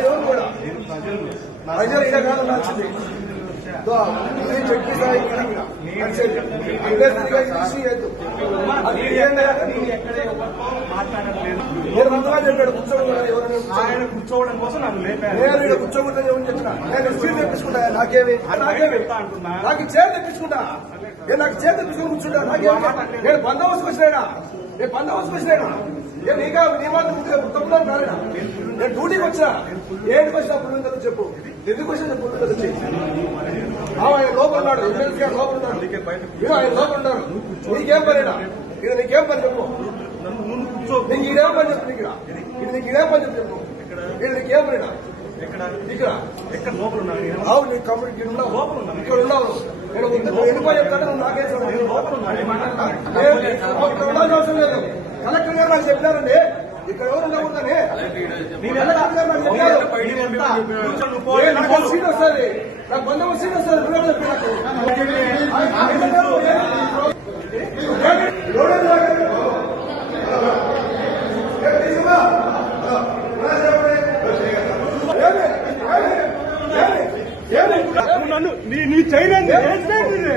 ఎవరు కూడా. ప్రజలు ఇలా కాదు చెప్పి నేను ముందుగా చెప్పాడు ఆయన కూర్చోవడం కోసం నన్ను లేపారు. నేను ఇక్కడ కూర్చోకూడదని ఎవరు చెప్పిన? నేను సీట్ తెప్పించుకుంటా నాకేమి? నాకేమి. నాకు చేతి తెప్పించుకుంటా. నేను నాకు చేతి తెప్పించుకుని కూర్చుంటా నాకేమి? నేను బందోబస్తు వచ్చినాడా నేను బందోబస్తు వచ్చినాడా నేను నీకా నీ మాత్రం తప్పుదాన్ని రాలేడా నేను డ్యూటీకి వచ్చినా ఏంటికి వచ్చినా కదా చెప్పు. ఎందుకు వచ్చిన పుల్లు కదా చెప్పు. ఆయన లోపల ఉన్నాడు ఎమ్మెల్సీ గారు లోపల ఉన్నాడు. ఆయన లోపల ఉన్నాడు నీకేం పనిడా ఇది నీకేం పని చెప్పు. నీకు ఇదేం పని చెప్పు నీకు ఇది నీకు ఇదేం పని చెప్పు చెప్పు. ఇది నీకేం ఎక్కడ ఇక్కడ. ఎక్కడ లోపల అవును నీ కమిటీ ఇక్కడ ఉన్నావు. లోపల. ఇక్కడ ఉన్నావు. నేను వెళ్ళిపోయి చెప్తాను నాకేం? లోపల ఉన్నాను నేను మాట్లాడతాను. నేను ఇక్కడ ఉండాల్సిన అవసరం లేదు నాకు చెప్పారండి. ఇక్కడ ఎవరు ఉండకూడదని. నాకు. సీట్ వస్తుంది. నాకు సీట్ వస్తుంది. చెప్పి నన్ను నీ నీ చైనండి ఏం? చేయండి